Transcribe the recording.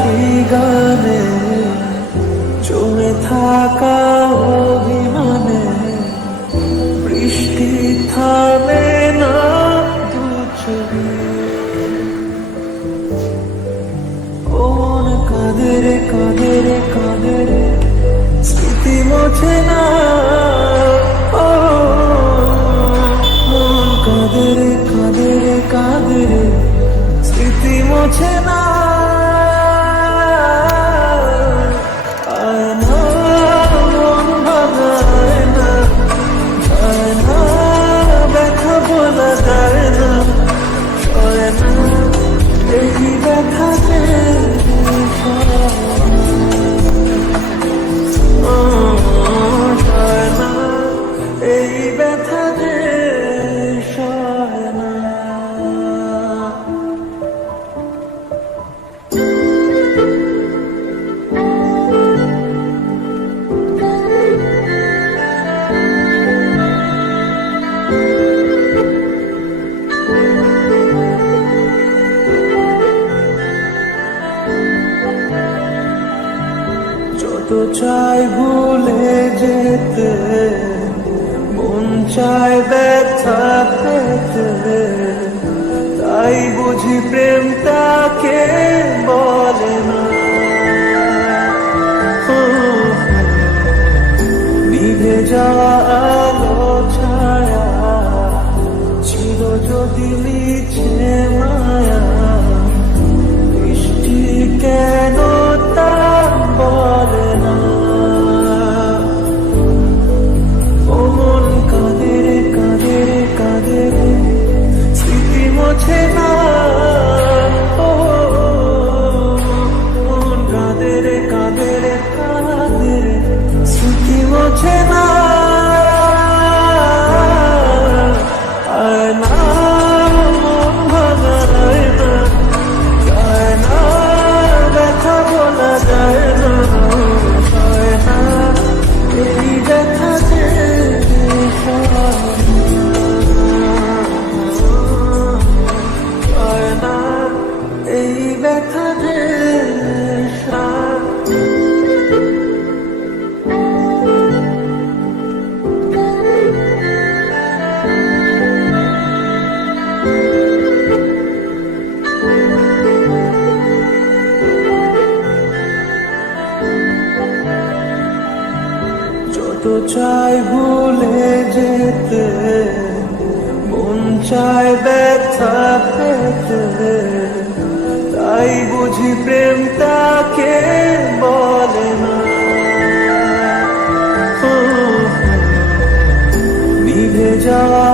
সেই গানে জমে থাকা অভিমানে বৃষ্টি থামে না দু চোখে। কোন কাঁদে রে স্মৃতি মোছে না। ও মন কাঁদে রে স্মৃতি মোছে না। আয় না মন ভাঙায় না, যায় না ব্যথা বলা যায় না, সয় না এই ব্যথাতে সয় না এই ব্যথাতে সয় না। যত চাই ভুলে যেতে, মন চায় ব্যথা পেতে, তাই বুঝি প্রেম তাকে বলে না। নিভে যাওয়া আলো ছায়া ছিল যদি নিচে মায়া, বৃষ্টি কেন তা বলে না। ও মন কাঁদে রে স্মৃতি মোছে না। ও মন কাঁদে রে স্মৃতি মোছে না। আয় না মন ভাঙায় না, যায় না ব্যথা বলা যায় না, সয় না এই ব্যথাতে সয় না এই ব্যথাতে যত চাই ভুলে যেতে, মন চায় ব্যথা পেতে, তাই বুঝি প্রেম তাকে বলে না। নিভে যাওয়া